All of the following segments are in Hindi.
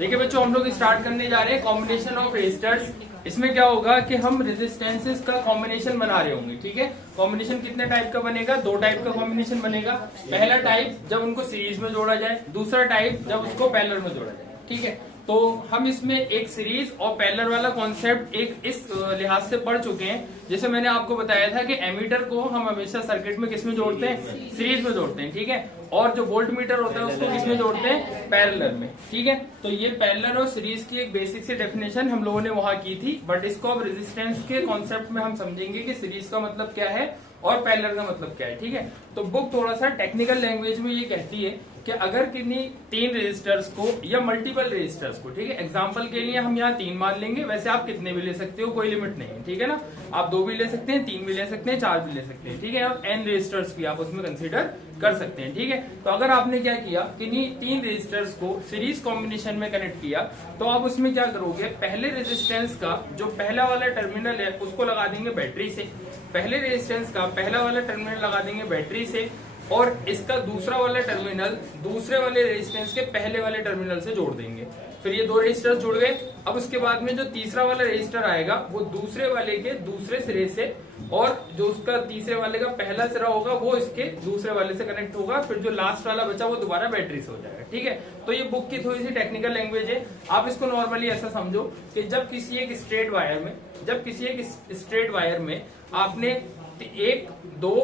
देखिए बच्चों, हम लोग स्टार्ट करने जा रहे हैं कॉम्बिनेशन ऑफ रेजिस्टर्स। इसमें क्या होगा कि हम रेजिस्टेंसेस का कॉम्बिनेशन बना रहे होंगे। ठीक है, कॉम्बिनेशन कितने टाइप का बनेगा? दो टाइप का कॉम्बिनेशन बनेगा। पहला टाइप जब उनको सीरीज में जोड़ा जाए, दूसरा टाइप जब उसको पैरेलल में जोड़ा जाए। ठीक है, तो हम इसमें एक सीरीज और पैरेलल वाला कॉन्सेप्ट एक इस लिहाज से पढ़ चुके हैं। जैसे मैंने आपको बताया था कि एमीटर को हम हमेशा सर्किट में किसमें जोड़ते हैं? सीरीज में जोड़ते हैं। ठीक है, और जो वोल्ट मीटर होता है उसको किसमें जोड़ते हैं? पैरेलल में। ठीक है, तो ये पैरेलल और सीरीज की एक बेसिक सी डेफिनेशन हम लोगों ने वहां की थी, बट इसको अब रेजिस्टेंस के कॉन्सेप्ट में हम समझेंगे कि सीरीज का मतलब क्या है और पैरेलल का मतलब क्या है। ठीक है, तो बुक थोड़ा सा टेक्निकल लैंग्वेज में ये कहती है कि अगर किन्हीं तीन रेजिस्टर्स को या मल्टीपल रेजिस्टर्स को, ठीक है, एग्जांपल के लिए हम यहाँ 3 मान लेंगे, वैसे आप कितने भी ले सकते हो, कोई लिमिट नहीं है। ठीक है ना, आप 2 भी ले सकते हैं, 3 भी ले सकते हैं, 4 भी ले सकते हैं। ठीक है, और n रेजिस्टर्स भी आप उसमें कंसीडर कर सकते हैं। ठीक है, तो अगर आपने क्या किया, किन्हीं 3 रेजिस्टर्स को सीरीज कॉम्बिनेशन में कनेक्ट किया, तो आप उसमें क्या करोगे? पहले रेजिस्टेंस का जो पहला वाला टर्मिनल है उसको लगा देंगे बैटरी से, पहले रेजिस्टेंस का पहला वाला टर्मिनल लगा देंगे बैटरी से, और इसका दूसरा वाला टर्मिनल दूसरे वाले रेजिस्टेंस के पहले वाले टर्मिनल से जोड़ देंगे। फिर ये 2 रेजिस्टर्स जुड़ गए। अब उसके बाद में जो तीसरा वाला रेजिस्टर आएगा वो दूसरे वाले के दूसरे सिरे से, और जो उसका तीसरे वाले का पहला सिरा होगा वो इसके दूसरे वाले से कनेक्ट होगा। फिर जो लास्ट वाला बचा वो दोबारा बैटरी से हो जाएगा। ठीक है, तो ये बुक की थोड़ी सी टेक्निकल लैंग्वेज है। आप इसको नॉर्मली ऐसा समझो कि जब किसी एक स्ट्रेट वायर में आपने 1, 2,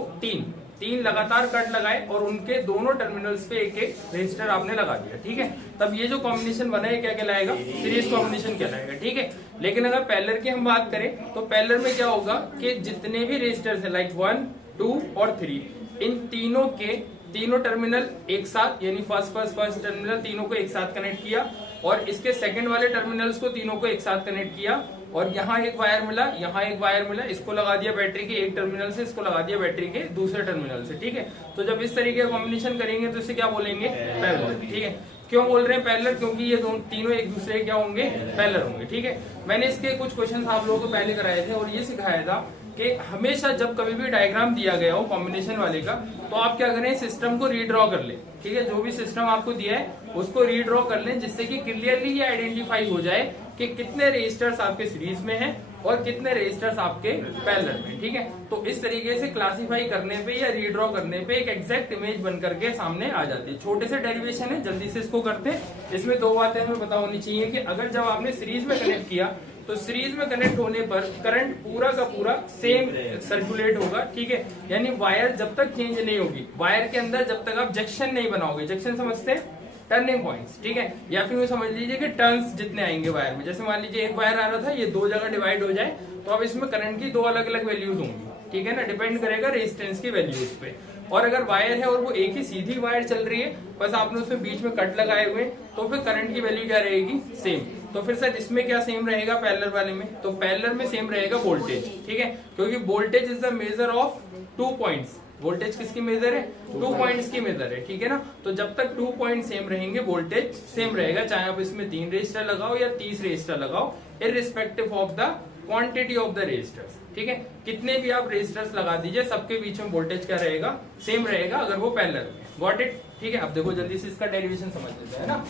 3 लगातार कट लगाए और उनके दोनों टर्मिनल्स पे एक एक रेजिस्टर आपने लगा दिया। ठीक है, तब ये जो कॉम्बिनेशन बना है क्या कहलाएगा? सीरीज कॉम्बिनेशन कहलाएगा। ठीक है, लेकिन अगर पैरेलल की हम बात करें तो पैरेलल में क्या होगा कि जितने भी रेजिस्टर्स है लाइक 1, 2 और 3, इन तीनों के तीनों टर्मिनल एक साथ, यानी फर्स्ट टर्मिनल तीनों को एक साथ कनेक्ट किया, और इसके सेकंड वाले टर्मिनल्स को तीनों को एक साथ कनेक्ट किया, और यहाँ एक वायर मिला, यहाँ एक वायर मिला, इसको लगा दिया बैटरी के एक टर्मिनल से, इसको लगा दिया बैटरी के दूसरे टर्मिनल से। ठीक है, तो जब इस तरीके का कॉम्बिनेशन करेंगे तो इसे क्या बोलेंगे? पैरेलल। ठीक है, क्यों बोल रहे हैं पैरेलल? क्योंकि ये तीनों एक दूसरे क्या होंगे? पैरेलल होंगे। ठीक है, मैंने इसके कुछ क्वेश्चन आप लोगों को पहले कराए थे और ये सिखाया था कि हमेशा जब कभी भी डायग्राम दिया गया हो कॉम्बिनेशन वाले का, तो आप क्या करें? सिस्टम को रीड्रॉ कर ले। ठीक है, जो भी सिस्टम आपको दिया है उसको रीड्रॉ कर लें, जिससे कि क्लियरली ये आइडेंटिफाई हो जाए कि कितने रेजिस्टर्स आपके सीरीज में हैं और कितने रेजिस्टर्स आपके पैरेलल में। ठीक है, तो इस तरीके से क्लासिफाई करने पे या रीड्रॉ करने पे एक एग्जैक्ट इमेज बन करके सामने आ जाती है। छोटे से डेरिवेशन है, जल्दी से इसको करते हैं। इसमें 2 बातें हमें पता होनी चाहिए कि अगर जब आपने सीरीज में कनेक्ट किया तो सीरीज में कनेक्ट होने पर करंट पूरा का पूरा सेम सर्कुलेट होगा। ठीक है, यानी वायर जब तक चेंज नहीं होगी, वायर के अंदर जब तक आप जंक्शन नहीं बनाओगे, जंक्शन समझते हैं? Turning points. ठीक है, या फिर समझ लीजिए कि टर्न्स जितने आएंगे वायर में, जैसे मान लीजिए एक वायर आ रहा था, ये 2 जगह डिवाइड हो जाए, तो अब इसमें करंट की 2 अलग अलग वैल्यूज होंगी। ठीक है ना, डिपेंड करेगा रेजिस्टेंस की वैल्यूज पे। और अगर वायर है और वो एक ही सीधी वायर चल रही है, बस आपने उसमें बीच में कट लगाए हुए, तो फिर करंट की वैल्यू क्या रहेगी? सेम। तो फिर सर इसमें क्या सेम रहेगा पैरेलल वाले में? तो पैरेलल में सेम रहेगा वोल्टेज। ठीक है, क्योंकि voltage is the measure of 2 points. Voltage किसकी मेजर है? 2 पॉइंट्स की मेजर है। ठीक है ना, तो जब तक 2 पॉइंट सेम रहेंगे वोल्टेज सेम रहेगा, चाहे आप इसमें 3 रेजिस्टर लगाओ या 30 रेजिस्टर लगाओ, irrespective of the quantity of the resistors. ठीक है, कितने भी आप रेजिस्टर्स लगा दीजिए, सबके बीच में वोल्टेज क्या रहेगा? सेम रहेगा, अगर वो पैरेलल में। Got it? ठीक है, अब देखो जल्दी से इसका डेरिवेशन समझ लेते हैं ना।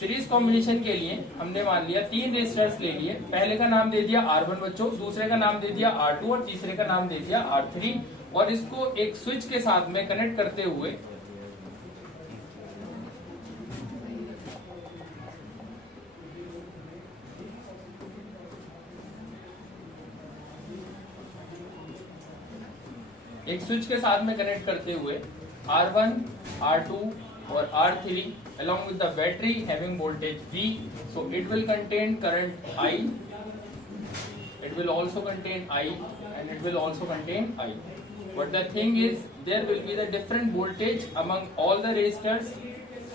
सीरीज कॉम्बिनेशन के लिए हमने मान लिया 3 रेजिस्टर्स ले लिए, पहले का नाम दे दिया R1 बच्चों, दूसरे का नाम दे दिया R2 और तीसरे का नाम दे दिया R3, और इसको एक स्विच के साथ में कनेक्ट करते हुए कनेक्ट करते हुए R1, R2 और R3 along with the battery having voltage V, so it will contain current I, it will also contain I, and it will also contain I. But the thing is, there will be the different voltage among all the resistors.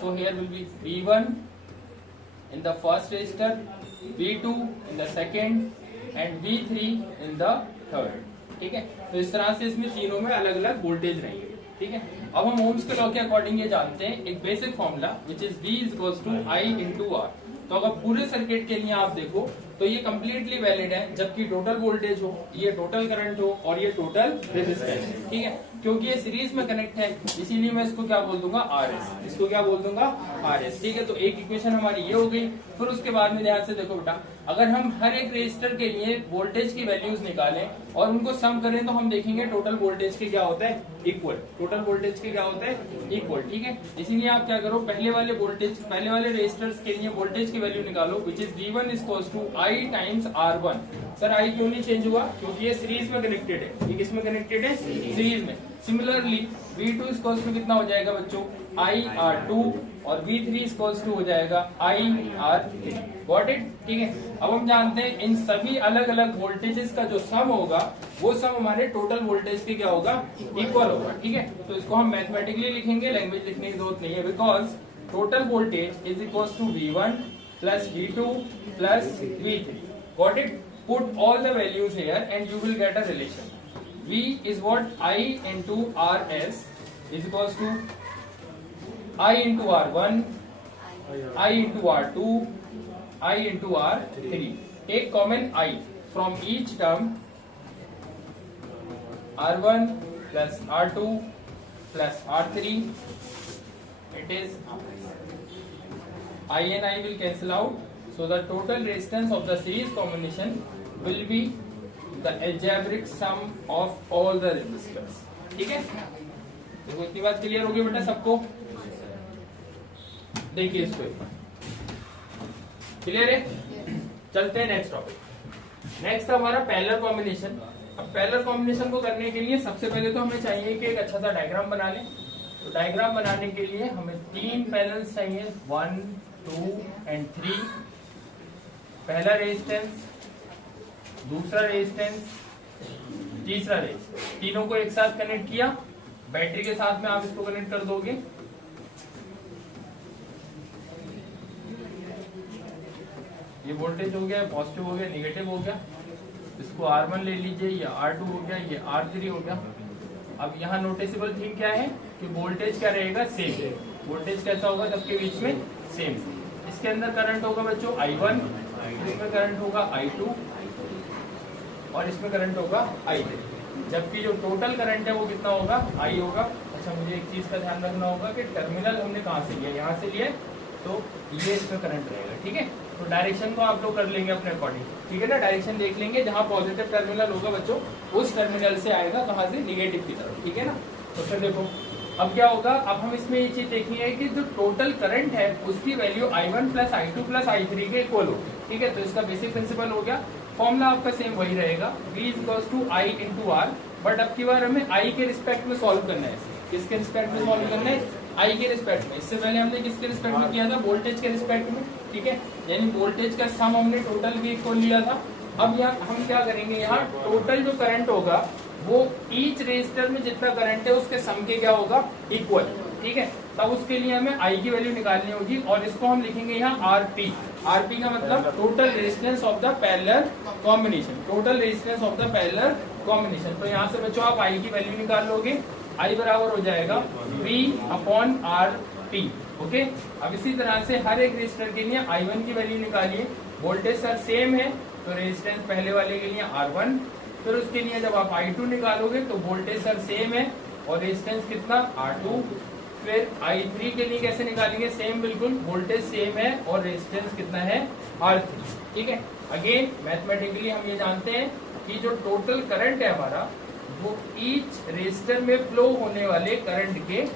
So here will be V1 in the first resistor, V2 in the second, and V3 in the third. ठीक है, तो इस तरह से इसमें तीनों में अलग अलग वोल्टेज रहेंगे। ठीक है, अब हम ओम्स के लॉ के अकॉर्डिंग ये जानते हैं एक basic formula which is V equals to I into R। तो अगर पूरे सर्किट के लिए आप देखो तो ये कंप्लीटली वैलिड है, जबकि टोटल वोल्टेज हो, ये टोटल करंट हो और ये टोटल रेजिस्टेंस, ठीक है, क्योंकि ये सीरीज में कनेक्ट है, इसीलिए मैं इसको क्या बोल दूंगा, RS, इसको क्या बोल दूंगा, RS, ठीक है। तो एक इक्वेशन हमारी ये हो गई। फिर उसके बाद में ध्यान से देखो बेटा, अगर हम हर एक रेजिस्टर के लिए वोल्टेज की वैल्यूज निकालें और उनको सम करें तो हम देखेंगे टोटल वोल्टेज के क्या होता है, इक्वल, टोटल वोल्टेज के क्या होता है, इक्वल, ठीक है। इसीलिए आप क्या करो, पहले वाले रेजिस्टर्स के लिए वोल्टेज की वैल्यू निकालो, which is V1 equals to I times R1। Sir I क्यों नहीं चेंज हुआ, क्योंकि ये सीरीज में कनेक्टेड है, ये किस में कनेक्टेड है, सीरीज में। सिमिलरली V2 इक्वल्स में कितना हो जाएगा बच्चों, I R2, और V3 इक्वल्स टू हो जाएगा I R3। गॉट इट, ठीक है। अब हम जानते हैं इन सभी अलग अलग वोल्टेजेस का जो सम होगा वो सम हमारे टोटल वोल्टेज के क्या होगा, इक्वल होगा, ठीक है। तो इसको हम मैथमेटिकली लिखेंगे, लैंग्वेज लिखने की जरूरत नहीं है, because total voltage is equals to V1 plus V2 plus V3। Got it, put all the values here and you will get a relation. V is what, I into RS is equals to I into R1, I into R2, I into R3. Take common I from each term, R1 plus R2 plus R3. It is I and I will cancel out, so the total resistance of the series combination will be the algebraic sum of all the resistors, ठीक है। देखो इतनी बात क्लियर होगी बेटा सबको, देखिए इसको एक बार क्लियर है। चलते हैं नेक्स्ट टॉपिक। नेक्स्ट हमारा पैरेलल कॉम्बिनेशन। अब पैरेलल कॉम्बिनेशन को करने के लिए सबसे पहले तो हमें चाहिए कि एक अच्छा सा डायग्राम बना लें। तो डायग्राम बनाने के लिए हमें 3 पैरेलल्स चाहिए, 1, 2 and 3। पहला रेजिस्टेंस, दूसरा रेजिस्टेंस, तीसरा रेजिस्टेंस, तीनों को एक साथ कनेक्ट किया, बैटरी के साथ में आप इसको कनेक्ट कर दोगे। ये वोल्टेज हो गया, पॉजिटिव हो गया, नेगेटिव हो गया। इसको R1 ले लीजिए, ये R2 हो गया, ये R3 हो गया। अब यहाँ नोटिसेबल थिंग क्या है कि वोल्टेज क्या रहेगा, सेम। वोल्टेज कैसा होगा सबके बीच में, सेम। इसके अंदर करंट होगा बच्चों I1, इसमें करंट होगा I2 और इसमें करंट होगा I3, जबकि जो टोटल करंट है वो कितना होगा, I होगा। अच्छा, मुझे एक चीज का ध्यान रखना होगा कि टर्मिनल हमने कहाँ से लिया, यहाँ से लिया, तो ये इसमें करंट रहेगा, ठीक है। तो डायरेक्शन को आप लोग कर लेंगे अपने अकॉर्डिंग, ठीक है ना। डायरेक्शन देख लेंगे, जहाँ पॉजिटिव टर्मिनल होगा बच्चों उस टर्मिनल से आएगा, कहाँ से, निगेटिव की तरफ, ठीक है ना। तो फिर देखो अब क्या होगा, अब हम इसमें ये चीज देखेंगे कि जो टोटल करंट है उसकी value I1 plus I2 plus I3 के इक्वल हो, ठीक है। तो इसका बेसिक प्रिंसिपल हो गया, फॉर्मूला आपका सेम वही रहेगा, V equals to I into R। But अब की बार हमें I के रिस्पेक्ट में सॉल्व करना है। किसके रिस्पेक्ट में सॉल्व करना है, I के रिस्पेक्ट में। इससे पहले हमने किसके रिस्पेक्ट में किया था, वोल्टेज के रिस्पेक्ट में, ठीक है। यानी वोल्टेज का सम हमने टोटल के इक्वल लिया था। अब यहाँ हम क्या करेंगे, यहाँ टोटल जो करंट होगा वो ईच रेजिस्टर में जितना करंट है उसके सम के क्या होगा, इक्वल, ठीक है। तब उसके लिए हमें I की वैल्यू निकालनी होगी और इसको हम लिखेंगे यहाँ RP। RP का मतलब total resistance of the parallel combination, total resistance of the parallel combination. तो यहाँ से बच्चों आप I की वैल्यू निकाल लोगे, I बराबर हो जाएगा V अपॉन RP, ओके। अब इसी तरह से हर एक रेजिस्टर के लिए I1 की वैल्यू निकालिए। वोल्टेज सर सेम है तो रेजिस्टेंस पहले वाले के लिए R1, फिर उसके लिए जब आप I2 निकालोगे तो वोल्टेज सर सेम है और रेजिस्टेंस कितना, R2। फिर I3 के लिए कैसे निकालेंगे, सेम बिल्कुल, वोल्टेज सेम है और रेजिस्टेंस कितना है, R3, ठीक है। अगेन मैथमेटिकली हम ये जानते हैं कि जो टोटल करंट है हमारा वो ईच रेजिस्टर में फ्लो होने वाले करंट के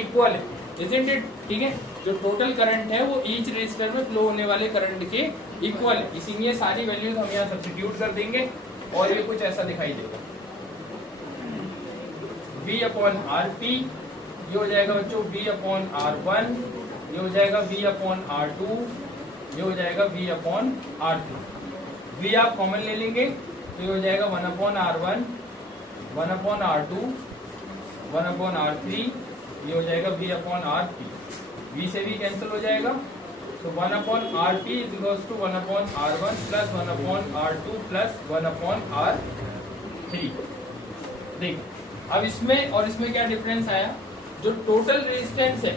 इक्वल है, इजंट इट, ठीक है। जो टोटल करंट है वो ईच रेजिस्टर में फ्लो होने वाले करंट के इक्वल है, इसीलिए सारी वैल्यूज हम यहाँ सब्स्टिट्यूट कर देंगे और ये कुछ ऐसा दिखाई देगा, V अपॉन RP, ये हो जाएगा बच्चों V अपॉन R1, ये हो जाएगा V अपॉन R2, ये हो जाएगा V अपॉन R3। V आप कॉमन ले लेंगे तो ये हो जाएगा 1 upon R1, 1 upon R2, 1 upon R3, ये हो जाएगा V अपॉन RP। V से V कैंसिल हो जाएगा, तो 1 upon RP is equals to 1 upon R1 plus 1 upon R2 plus 1 upon R3। देख अब इसमें और इसमें क्या डिफरेंस आया, जो टोटल रेजिस्टेंस है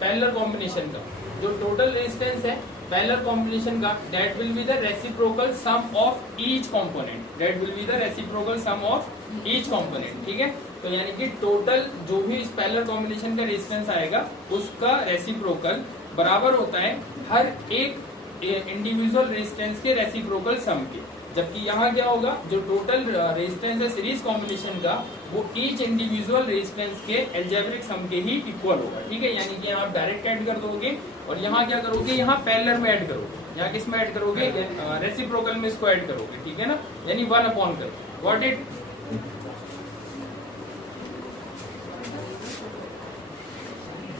पैरेलल कॉम्बिनेशन का, जो टोटल रेजिस्टेंस है पैरेलल कॉम्बिनेशन का that will be the reciprocal sum of each component, that will be the reciprocal sum of each component, ठीक है। तो यानी कि टोटल जो भी इस पैरेलल कॉम्बिनेशन का रेजिस्टेंस आएगा उसका रेसिप्रोकल बराबर होता है हर एक इंडिविजुअल रेजिस्टेंस के रेसिप्रोकल सम के। जबकि यहाँ क्या होगा, जो टोटल रेजिस्टेंस है सीरीज कॉम्बिनेशन का वो ईच इंडिविजुअल रेजिस्टेंस के एल्जेब्रिक सम के ही इक्वल होगा, ठीक है। यानी कि यहाँ आप डायरेक्ट ऐड कर दोगे और यहाँ क्या करोगे, यहाँ पैरेलल में ऐड करोगे, यहाँ किस में ऐड करोगे, रेसिप्रोकल में इसको ऐड करोगे, ठीक है ना, यानी 1/, करो, गॉट इट।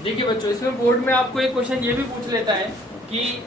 देखिए बच्चों, इसमें बोर्ड में आपको एक क्वेश्चन ये भी पूछ लेता है कि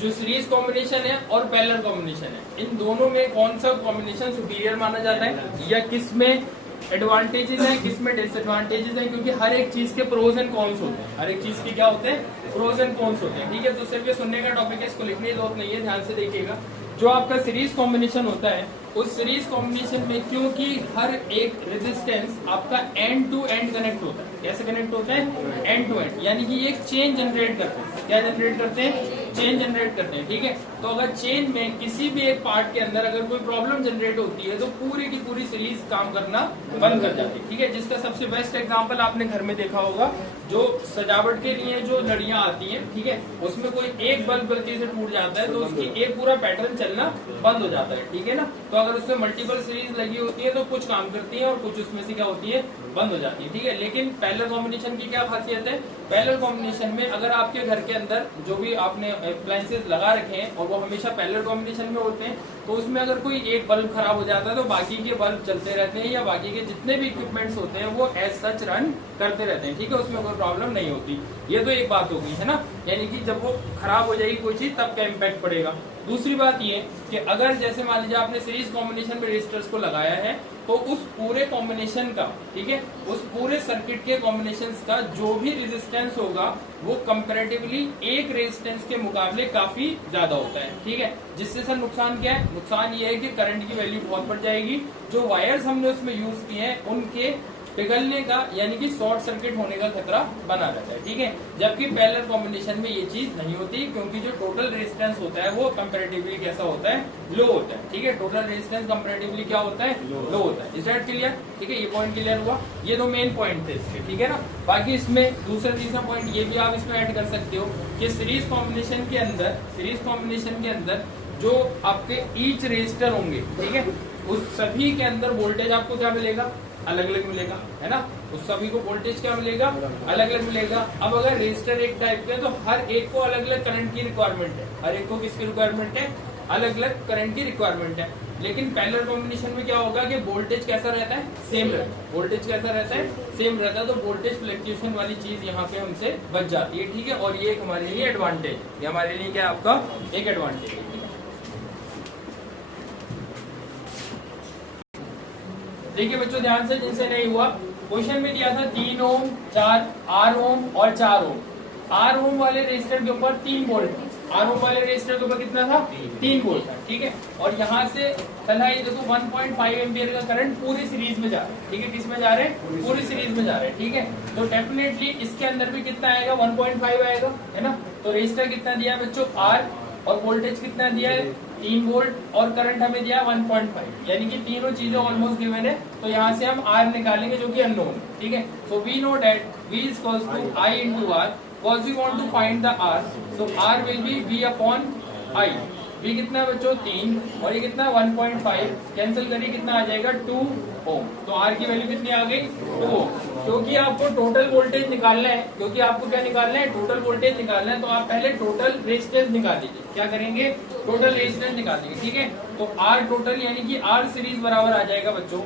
जो सीरीज कॉम्बिनेशन है और पैरेलल कॉम्बिनेशन है, इन दोनों में कौन सा कॉम्बिनेशन सुपीरियर माना जाता है, या किस में एडवांटेजेस है किस में डिसएडवांटेजेस है, क्योंकि हर एक चीज के प्रोज एंड कॉन्स होते हैं, हर एक चीज के क्या होते हैं, प्रोज एंड कॉन्स होते हैं, ठीक है। तो सिर्फ ये सुनने का टॉपिक है, इसको लिखने की जरूरत नहीं है, ध्यान से देखिएगा। जो आपका सीरीज कॉम्बिनेशन होता है उस सीरीज कॉम्बिनेशन में क्योंकि हर एक रेजिस्टेंस आपका एंड टू एंड कनेक्ट होता है, कैसे कनेक्ट होता है, एंड टू एंड, यानी कि ये एक चेन जनरेट करते हैं, क्या जनरेट करते हैं, चेन जनरेट करते हैं, ठीक है। तो अगर चेन में किसी भी एक पार्ट के अंदर अगर कोई प्रॉब्लम जनरेट होती है तो पूरी की पूरी सीरीज काम करना बंद कर जाती है, ठीक है। जिसका सबसे बेस्ट एग्जांपल आपने घर में देखा होगा, जो सजावट के लिए जो लड़ियां आती हैं, ठीक है, उसमें कोई एक बल्ब गलती से टूट जाता है तो उसकी एक पूरा पैटर्न चलना बंद हो जाता है, ठीक है ना। तो अगर उसमें मल्टीपल सीरीज लगी होती है तो कुछ काम करती है और कुछ उसमें से क्या होती है, बंद हो जाती है, ठीक है। लेकिन पैरेलल कॉम्बिनेशन की क्या खासियत है, पैरेलल कॉम्बिनेशन में अगर आपके घर के अंदर जो भी आपने अप्लायंसेस लगा रखे हैं और वो हमेशा पैरेलल कॉम्बिनेशन में होते हैं, तो उसमें अगर कोई एक बल्ब खराब हो जाता है तो बाकी के बल्ब चलते रहते हैं, या बाकी के जितने भी इक्विपमेंट्स होते हैं वो एज सच रन करते रहते हैं, ठीक है, उसमें कोई प्रॉब्लम नहीं होती। ये तो एक बात हो गई है ना, यानी कि जब वो खराब हो जाएगी कोई चीज तब क्या इम्पैक्ट पड़ेगा। दूसरी बात ये कि अगर जैसे मान लीजिए आपने सीरीज कॉम्बिनेशन में रेजिस्टर्स को लगाया है तो उस पूरे कॉम्बिनेशन का, ठीक है, उस पूरे सर्किट के कॉम्बिनेशंस का जो भी रेजिस्टेंस होगा वो कंपैरेटिवली एक रेजिस्टेंस के मुकाबले काफी ज्यादा होता है, ठीक है। जिससे सर नुकसान क्या है, नुकसान ये है कि करंट की वैल्यू बहुत बढ़ जाएगी, जो वायर्स हमने उसमें यूज किए हैं उनके पिघलने का यानी कि शॉर्ट सर्किट होने का खतरा बना रहता है, ठीक है। जबकि पैरेलल कॉम्बिनेशन में ये चीज नहीं होती, क्योंकि जो टोटल रेजिस्टेंस होता है वो कंपैरेटिवली कैसा होता है, लो होता है, ठीक है। टोटल रेजिस्टेंस कंपैरेटिवली क्या होता है, लो होता है। इज दैट क्लियर, ठीक है, ये पॉइंट क्लियर हुआ। ये दो मेन पॉइंट थे इसके, ठीक है ना। बाकी इसमें दूसरा तीसरा पॉइंट ये भी आप इसमें ऐड कर सकते हो कि सीरीज कॉम्बिनेशन के अंदर जो आपके ईच रेजिस्टर होंगे, ठीक है, उस सभी के अंदर वोल्टेज आपको क्या मिलेगा, अलग अलग मिलेगा, है ना। उस सभी को वोल्टेज क्या मिलेगा, अलग अलग मिलेगा। अब अगर रेजिस्टर एक टाइप के तो हर एक को अलग अलग करंट की रिक्वायरमेंट है, हर एक को किसकी रिक्वायरमेंट है, अलग अलग करंट की रिक्वायरमेंट है। लेकिन पैरेलल कॉम्बिनेशन में क्या होगा कि वोल्टेज कैसा रहता है, सेम रहता है, वोल्टेज कैसा रहता है, सेम रहता है। तो वोल्टेज फ्लक्चुएशन वाली चीज यहाँ पे हमसे बच जाती है, ठीक है। और ये एक हमारे लिए एडवांटेज, ये हमारे लिए क्या है, आपका एक एडवांटेज है। देखिए बच्चों ध्यान से, जिनसे नहीं हुआ, क्वेश्चन में दिया था 3 ओम 4 8 ओम और 4 ओम। 8 ओम वाले रेजिस्टर के ऊपर 3 वोल्ट, 8 ओम वाले रेजिस्टर के ऊपर कितना था, 3 वोल्ट था, ठीक है। और यहाँ से चला ये देखो 1.5 एम्पियर का करंट पूरी सीरीज में जा रहा है, ठीक है। किस में जा रहे हैं, पूरी सीरीज में जा रहे हैं, ठीक है। तो डेफिनेटली इसके अंदर भी कितना आएगा, 1.5 आएगा, है ना। तो रेजिस्टर कितना दिया है बच्चों, R, और वोल्टेज कितना दिया है, 3 वोल्ट, और करंट हमें दिया 1.5, यानी कि तीनों चीजें ऑलमोस्ट गिवन है। तो यहाँ से हम R निकालेंगे जो कि अननोन है, ठीक है। So we know that V is equals to I into R, because we want to find the R, so R will be V upon I। V कितना है बच्चों, 3, और ये कितना 1.5, कैंसिल करिए कितना आ जाएगा, 2 ओम। तो R की वैल्यू कितनी आ गई, 2 ओम। क्योंकि आपको टोटल वोल्टेज निकालना है, क्योंकि आपको क्या निकालना है, टोटल वोल्टेज निकालना है, तो आप पहले टोटल रेजिस्टेंस निकाल लीजिए। क्या करेंगे, टोटल रेजिस्टेंस निकाल देंगे, ठीक है। तो R टोटल यानी कि R सीरीज बराबर आ जाएगा बच्चों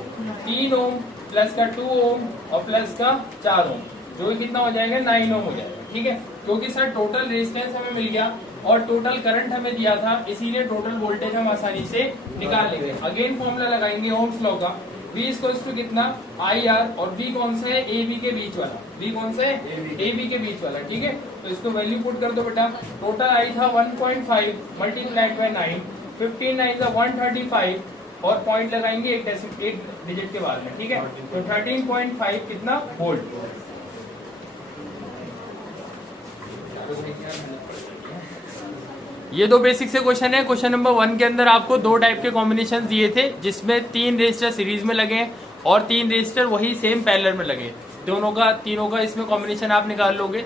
3 ओम प्लस का 2 ओम और प्लस का 4 ओम, जो कितना हो जाएगा, 9 ओम हो जाएगा, ठीक है। क्योंकि सर टोटल रेजिस्टेंस हमें मिल गया और टोटल करंट हमें दिया था, इसीलिए टोटल वोल्टेज हम आसानी से निकाल लेंगे। अगेन फॉर्मूला लगाएंगे ओम्स लॉ का, V इक्वल्स टू कितना, IR, और V कौन सा है, AB के बीच वाला, V कौन सा है, AB के बीच वाला, ठीक है। तो इसको वैल्यू पुट कर दो बेटा। टोटल आई था 1.5 मल्टीप्लाइड बाय 9, 15 9 का 135, और पॉइंट लगाएंगे एक डिजिट के बाद में, ठीक है। तो 13.5 कितना वोल्ट। ये दो बेसिक से क्वेश्चन है। क्वेश्चन नंबर 1 के अंदर आपको दो टाइप के कॉम्बिनेशन दिए थे, जिसमें 3 रेजिस्टर सीरीज में लगे और 3 रेजिस्टर वही सेम पैरेलल में लगे। तीनों का इसमें कॉम्बिनेशन आप निकाल लोगे।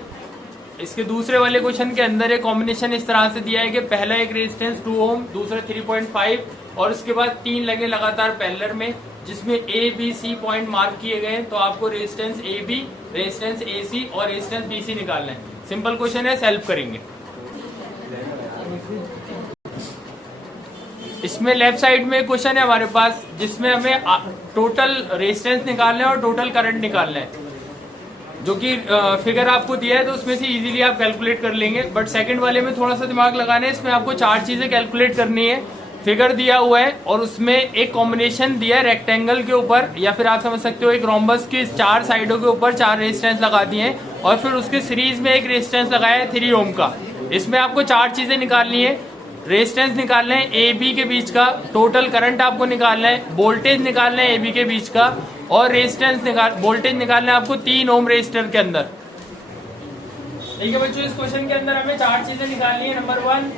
इसके दूसरे वाले क्वेश्चन के अंदर एक कॉम्बिनेशन इस तरह से दिया है कि पहला एक रेजिस्टेंस 2 ओम, दूसरा 3.5 और उसके बाद 3 लगे लगातार पैरेलल में, जिसमें A B C point mark किए गए। तो आपको resistance A B, resistance A C और रेजिस्टेंस बी सी निकालना है। सिंपल क्वेश्चन है, सॉल्व करेंगे। इसमें लेफ्ट साइड में क्वेश्चन है हमारे पास, जिसमें हमें टोटल रेजिस्टेंस निकालना है और टोटल करंट निकालना है, जो कि फिगर आपको दिया है तो उसमें से इजीली आप कैलकुलेट कर लेंगे। बट सेकंड वाले में थोड़ा सा दिमाग लगाना है। इसमें आपको 4 चीजें कैलकुलेट करनी है। फिगर दिया हुआ है और उसमें एक कॉम्बिनेशन दिया है रेक्टेंगल के ऊपर, या फिर आप समझ सकते हो एक रोम्बस की 4 साइडों के ऊपर 4 रेजिस्टेंस लगा दिए हैं और फिर उसके सीरीज में एक रेजिस्टेंस लगाया है 3 ओम का। इसमें आपको 4 चीजें निकालनी है। रेजिस्टेंस निकालना है ए बी के बीच का, टोटल करंट आपको निकालना है, वोल्टेज निकालना है ए बी के बीच का, और वोल्टेज निकालना है आपको 3 ओम रेजिस्टर के अंदर। ठीक है बच्चों, इस क्वेश्चन के अंदर हमें 4 चीजें निकालनी है। नंबर 1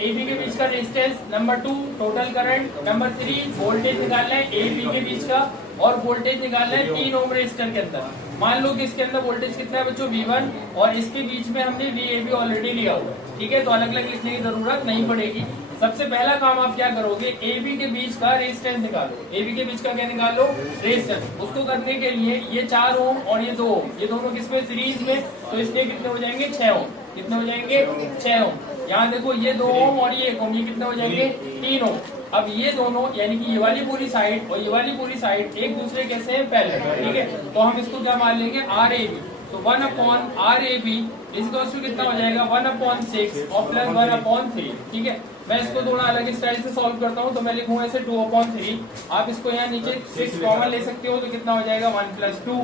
ए बी के बीच का resistance, number 2 total current, number 3 voltage निकालना है ए बी के बीच का, और वोल्टेज निकालना है 3 ओम रेजिस्टर के अंदर। मान लो कि इसके अंदर वोल्टेज कितना है बच्चों, V1, और इसके बीच में हमने VAB ऑलरेडी लिया हुआ है। ठीक है, तो अलग अलग लिखने की जरूरत नहीं पड़ेगी। सबसे पहला काम आप क्या करोगे, AB के बीच का रेजिस्टेंस निकालो। AB के बीच का क्या निकालो, रेजिस्टेंस। उसको करने के लिए ये 4 ओम और ये 2 ओम, ये दोनों किसमें, सीरीज में, तो इसलिए कितने हो जाएंगे, 6 ओम। कितने हो जाएंगे, 6 ओम। यहाँ देखो ये 2 ओम और ये 1 ओम, ये कितने हो जाएंगे, 3 ओम। अब ये दोनों यानी कि ये वाली पूरी साइड और ये वाली पूरी साइड एक दूसरे कैसे हैं, पैरेलल। ठीक है, तो हम इसको क्या मान लेंगे, RAB। तो 1/RAB इस कितना हो जाएगा, 1/6 और प्लस 1/3। ठीक है, मैं इसको थोड़ा अलग स्टाइल से सॉल्व करता हूँ, तो मैं लिखूंगा ऐसे 2/3। आप इसको यहाँ नीचे 6 कॉमन ले सकते हो, तो कितना हो जाएगा 1 + 2।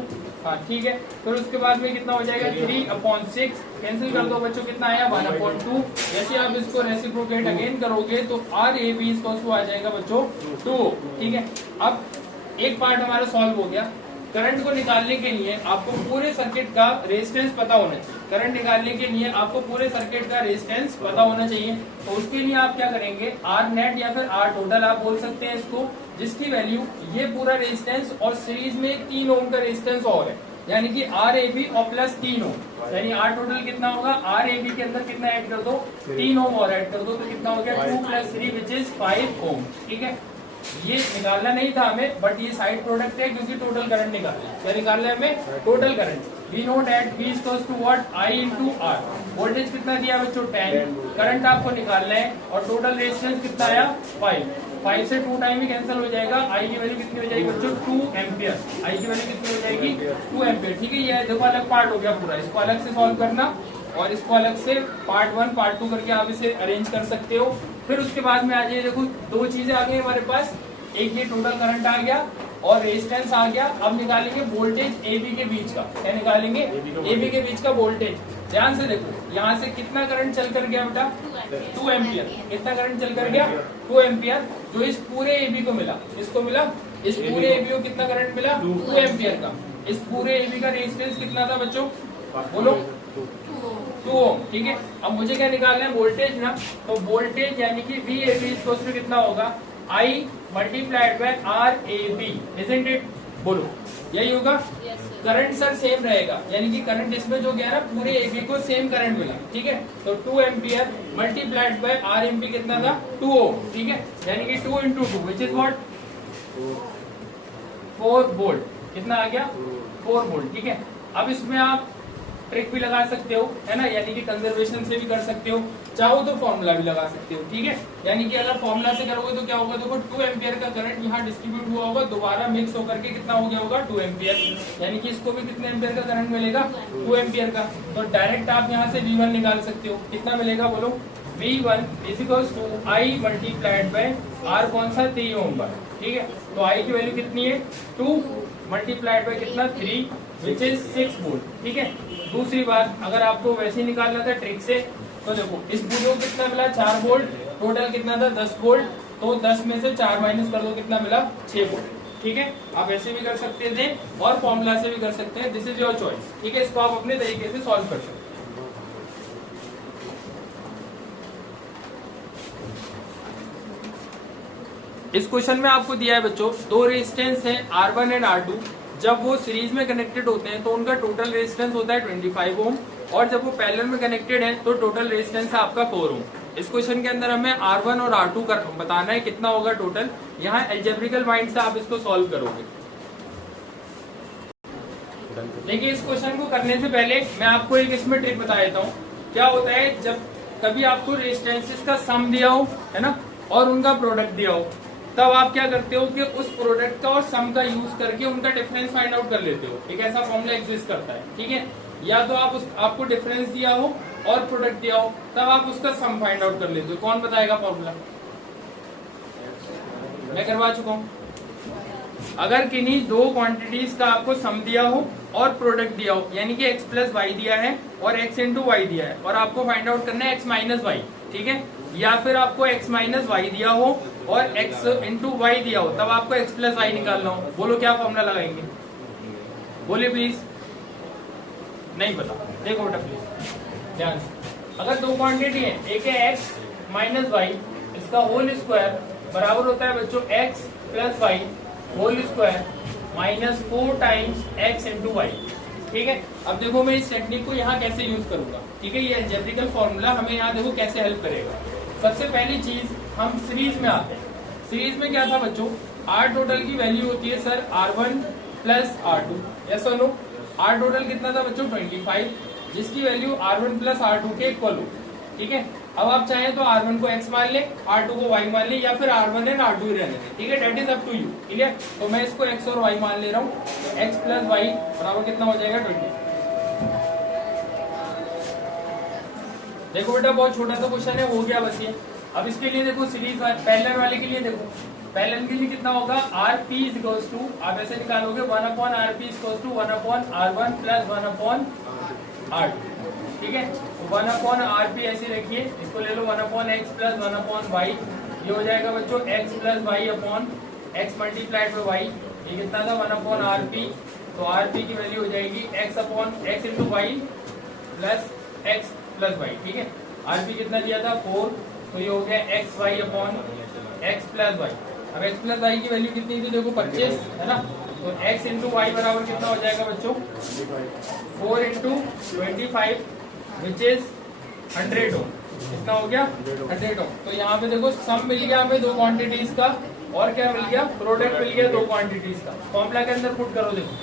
हाँ ठीक है, फिर उसके बाद में कितना हो जाएगा 3/6, कैंसिल कर दो बच्चों, कितना आया 1/2। जैसे आप इसको रेसिप्रोकेट अगेन करोगे तो RAB इसको आ जाएगा बच्चों 2। ठीक है, अब एक पार्ट हमारा सॉल्व हो गया। करंट को निकालने के लिए आपको पूरे सर्किट का रेजिस्टेंस पता होना चाहिए। करंट निकालने के लिए आपको पूरे सर्किट का रेजिस्टेंस पता होना चाहिए। तो उसके लिए आप क्या करेंगे, R नेट या फिर R टोटल आप बोल सकते हैं इसको, जिसकी वैल्यू ये पूरा रेजिस्टेंस और सीरीज में 3 ओम का रेजिस्टेंस और है, यानी कि RAB और प्लस 3 ओम, यानी R टोटल कितना होगा, RAB के अंदर कितना ऐड कर दो, 3 ओम और ऐड कर दो, तो कितना हो गया 2 + 3 विच इज 5 ओम। ठीक है, ये निकालना नहीं था हमें, बट ये साइड प्रोडक्ट है क्योंकि टोटल करंट निकालना है। क्या निकालना है हमें, total current. We know that V = what, I × R। Voltage कितना दिया बच्चों, 10। करंट आपको निकालना है और टोटल रेजिस्टेंस कितना आया, 5 से 2 टाइम ही कैंसिल हो जाएगा। I की वैल्यू कितनी हो जाएगी बच्चों, 2 एम्पियर। I की वैल्यू कितनी हो जाएगी, 2 एम्पियर। ठीक है, ये देखो अलग पार्ट हो गया पूरा, इसको अलग से सॉल्व करना और इसको अलग से पार्ट 1 पार्ट 2 करके आप इसे अरेंज कर सकते हो। फिर उसके बाद में आ जाइए, देखो 2 चीजें आ गई हमारे पास, एक ये टोटल करंट आ गया और रेजिस्टेंस आ गया। अब निकालेंगे वोल्टेज AB के बीच का। क्या निकालेंगे, AB के बीच का वोल्टेज। ध्यान से देखो, यहाँ से कितना करंट चल कर गया बेटा, 2 एम्पियर। कितना करंट चल कर गया, 2 एम्पियर, जो इस पूरे AB को मिला, इसको मिला, इस पूरे AB को कितना करंट मिला, 2 एम्पियर का। इस पूरे AB का रेजिस्टेंस कितना था बच्चों, बोलो, 2 ओम। ठीक है, अब मुझे क्या निकालना है, वोल्टेज ना, तो वोल्टेज यानी कि VAB कितना होगा, I × RAB, isn't it? बोलो, यही होगा। करंट सर सेम रहेगा, यानी कि करंट इसमें जो गया ना पूरे AB को सेम करंट मिला। ठीक है, तो 2 एम्पियर × RAB कितना था, 2 ओम। ठीक है, यानी कि 2 × 2 विच इज व्हाट, 4 वोल्ट। कितना आ गया, 4 वोल्ट। ठीक है, अब इसमें आप ट्रिक भी लगा सकते हो, है ना, यानी कि कंजर्वेशन से भी कर सकते हो, चाहो तो फॉर्मूला भी लगा सकते हो। ठीक है, यानी कि अगर फॉर्मूला से करोगे तो क्या होगा, देखो 2 एम्पियर का करंट यहाँ डिस्ट्रीब्यूट हुआ होगा, दोबारा मिक्स होकर के कितना हो गया होगा, 2 एम्पियर, यानी कि इसको भी कितने एम्पियर का करंट मिलेगा, 2 एम्पियर का। तो डायरेक्ट आप यहाँ से V1 निकाल सकते हो। कितना मिलेगा बोलो, V1 = I × R, कौन सा, 3 ओम का। ठीक है, तो I की वैल्यू कितनी है, 2 × कितना, 3 विच इज 6 वोल्ट। ठीक है, दूसरी बात, अगर आपको वैसे ही निकालना था ट्रिक से, तो देखो इस बूढ़े को कितना मिला, 4 वोल्ट, टोटल कितना था 10 वोल्ट, तो 10 में से 4 माइनस कर दो, कितना मिला, 6 वोल्ट। ठीक है, आप ऐसे भी कर सकते थे और फॉर्मूला से भी कर सकते हैं, दिस इज योर चॉइस। ठीक है, इसको आप अपने तरीके से सॉल्व कर सकते हैं। इस क्वेश्चन में आपको दिया है बच्चों दो रेजिस्टेंस है R1 एंड R2। जब वो सीरीज में कनेक्टेड होते हैं तो उनका टोटल रेजिस्टेंस होता है 25 ओम, और जब वो पैरेलल में कनेक्टेड है तो टोटल रेजिस्टेंस है आपका 4 ओम। इस क्वेश्चन के अंदर हमें R1 और R2 बताना है कितना होगा टोटल। यहाँ एल्जेब्रिकल माइंड से आप इसको सॉल्व करोगे। देखिए इस क्वेश्चन को करने से पहले मैं आपको एक इसमें ट्रिक बता देता हूँ। क्या होता है, जब कभी आपको रेजिस्टेंसेस का सम दिया हो, है ना, और उनका प्रोडक्ट दिया हो, तब आप क्या करते हो कि उस प्रोडक्ट का और सम का यूज करके उनका डिफरेंस फाइंड आउट कर लेते हो। एक ऐसा फॉर्मूला एग्जिस्ट करता है, ठीक है। या तो आपको डिफरेंस दिया हो और प्रोडक्ट दिया हो, तब आप उसका सम फाइंड आउट कर लेते हो। कौन बताएगा फॉर्मूला? मैं करवा चुका हूँ। अगर किन्हीं दो क्वांटिटीज का आपको सम दिया हो और प्रोडक्ट दिया हो, यानी कि x प्लस वाई दिया है और x इंटू वाई दिया है, और आपको फाइंड आउट करना है x माइनस वाई, ठीक है। या फिर आपको x माइनस वाई दिया हो और x इंटू वाई दिया हो, तब आपको x प्लस वाई निकालना हो। बोलो क्या फॉर्मूला लगाएंगे, बोलिए प्लीज। नहीं पता? देखो बेटा प्लीज ध्यान से। अगर दो क्वांटिटी है, एक है x माइनस वाई, इसका होल स्क्वायर बराबर होता है बच्चों x plus Y whole square minus 4 times x into Y, ठीक है। अब देखो मैं इस टेक्निक को यहाँ कैसे यूज करूंगा, ठीक है। ये अलजेब्रिकल फॉर्मूला हमें यहाँ देखो कैसे हेल्प करेगा। सबसे पहली चीज, हम सीरीज में आते हैं। सीरीज में क्या था बच्चों, R टोटल की वैल्यू होती है sir R1 plus R2, yes और नो। R टोटल कितना था बच्चों 25, जिसकी वैल्यू R1 प्लस R2 के इक्वल हो, ठीक है। अब आप चाहें तो R1 को x मान ले, R2 को y मान ले, या फिर R1 एंड R2 ही रहने दें, ठीक है। That is up to you, clear. तो मैं इसको x और y मान ले रहा हूँ। तो x प्लस वाई बराबर कितना हो जाएगा 20। देखो बेटा बहुत छोटा सा क्वेश्चन है, हो गया बस ये। अब इसके लिए देखो सीरीज पैरेलल वाले के लिए देखो, पैरेलल के लिए कितना होगा, RP इक्वल्स टू, आप ऐसे निकालोगे 1/RP equals to 1/R1 plus 1/R2, ठीक है। 1/RP ऐसे रखिए, इसको ले लो 1/x प्लस 1/y, ये हो जाएगा बच्चों x plus Y upon x multiplied by Y. ये कितना था 1/RP, तो RP की वैल्यू हो जाएगी x upon x into Y plus x plus Y, ठीक है। RP कितना दिया था 4, तो ये हो गया X Y upon X plus Y. अब एक्स प्लस वाई की वैल्यू कितनी थी देखो 25, है ना। तो x इंटू वाई बराबर कितना हो जाएगा बच्चों 4 इंटू 25 विच इज 100 ओम। कितना हो गया 100 ओम। तो यहाँ पे देखो सम मिल गया हमें दो क्वांटिटीज का, और क्या मिल गया, प्रोडक्ट मिल गया दो क्वांटिटीज का। फॉर्मूला के अंदर पुट करो, देखो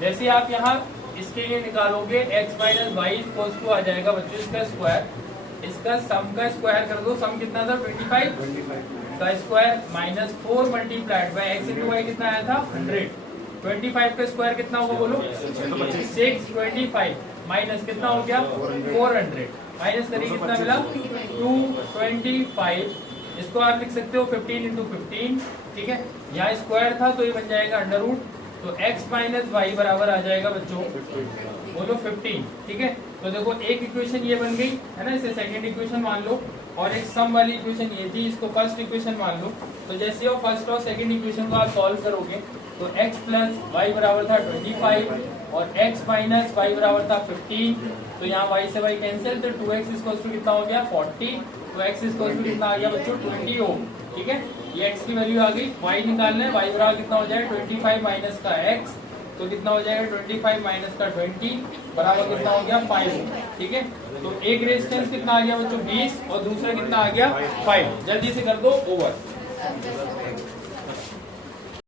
जैसे आप यहाँ इसके लिए निकालोगे x minus Y equals to आ जाएगा बच्चों इसका स्क्वायर, इसका सम का स्क्वायर कर दो। सम कितना था 25 का square minus 4 multiplied by x into Y कितना आया था 100। 25 का स्क्वायर कितना होगा बोलो 625 माइनस कितना हो गया 400, माइनस करिए कितना मिला 225। इसको आप लिख सकते हो 15 इंटू 15, ठीक है। यहाँ स्क्वायर था तो ये बन जाएगा अंडर रूट, तो x माइनस वाई बराबर आ जाएगा बच्चों बोलो 15, ठीक है। तो देखो एक इक्वेशन ये बन गई है ना, इसे सेकंड इक्वेशन मान लो, और एक सम वाली इक्वेशन ये थी, इसको फर्स्ट इक्वेशन मान लो। तो जैसे वो फर्स्ट और सेकंड इक्वेशन को आप सॉल्व करोगे तो x प्लस वाई बराबर था 25 और x माइनस वाई बराबर था 15। तो यहाँ y से y कैंसिल, तो 2x इक्वल्स टू कितना हो गया 40, तो x इक्वल्स टू कितना आ गया बच्चों 20 ओम, ठीक है। ये x की वैल्यू आ गई, y निकालना है, y बराबर कितना हो जाएगा 25 माइनस का x, तो कितना हो जाएगा 25 माइनस का 20 बराबर कितना हो गया 5 ओम, ठीक है। तो एक रेजिस्टेंस कितना आ गया बच्चों 20 और दूसरा कितना आ गया 5। जल्दी से कर दो ओवर।